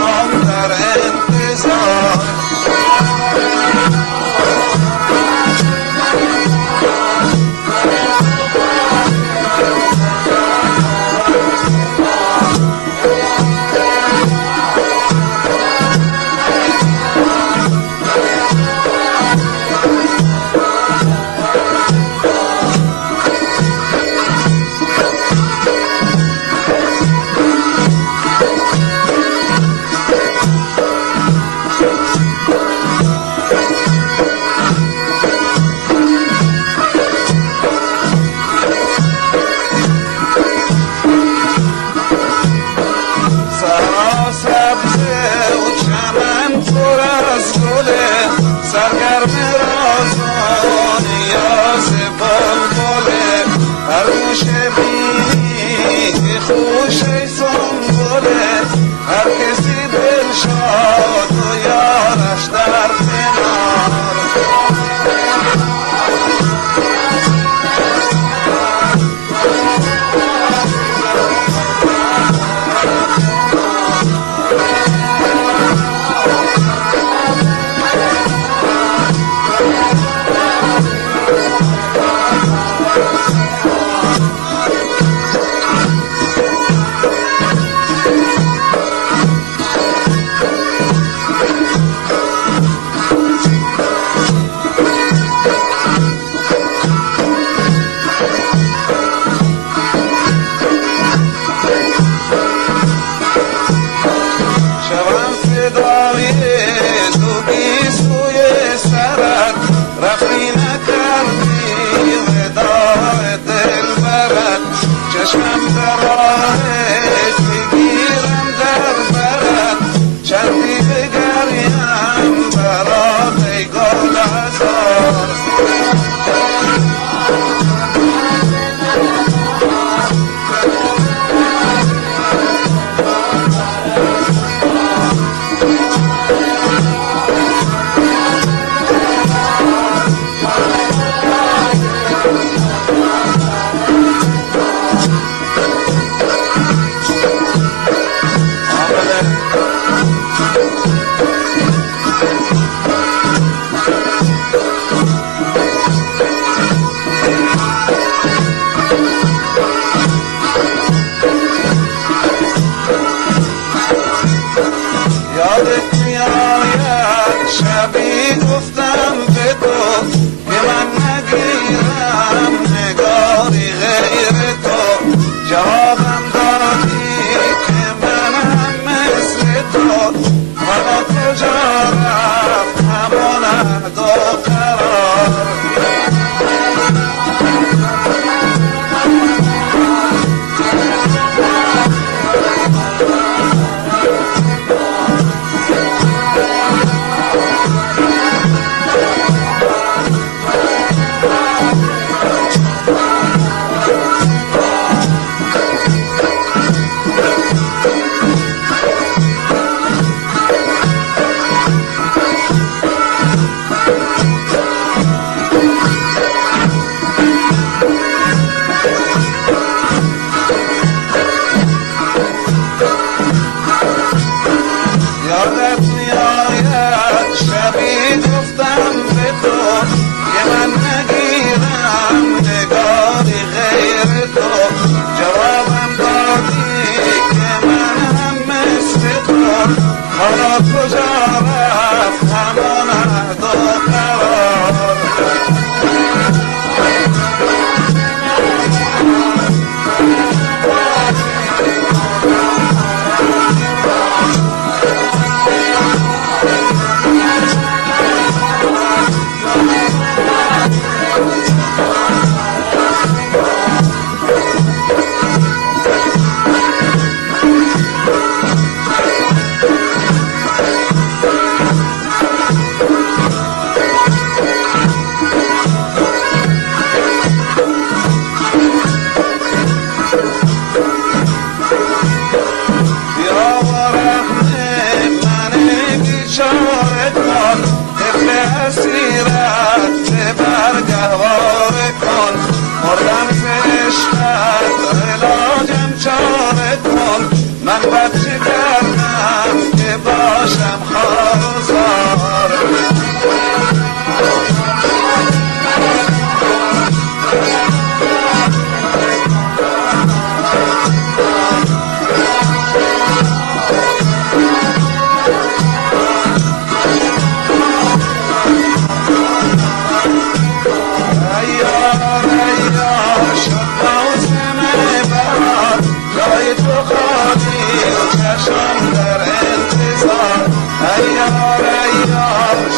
ماندم در انتظار. سرگرم رازان یاز بلبله، هر گوشه بینی خوش سنبله، هر کسی دلشاد و یارش در کنار. چشمم در راهت بگیرم در برد، چندی بگریم برات ای گل هزار. یادت میآید شبی گفتم به تو که من نگیرم نگاری غیر تو، جوابم دادی که من هم مثل تو، حالا کجا رفت همان عهد و قرار. یادت میآید شبی گفتم به تو که من نگیرم نگاری غیر تو، جوابم دادی که من هم مثل تو، حالا کجا رفت همان عهد و قرار. من بچه کردم که ایار ایار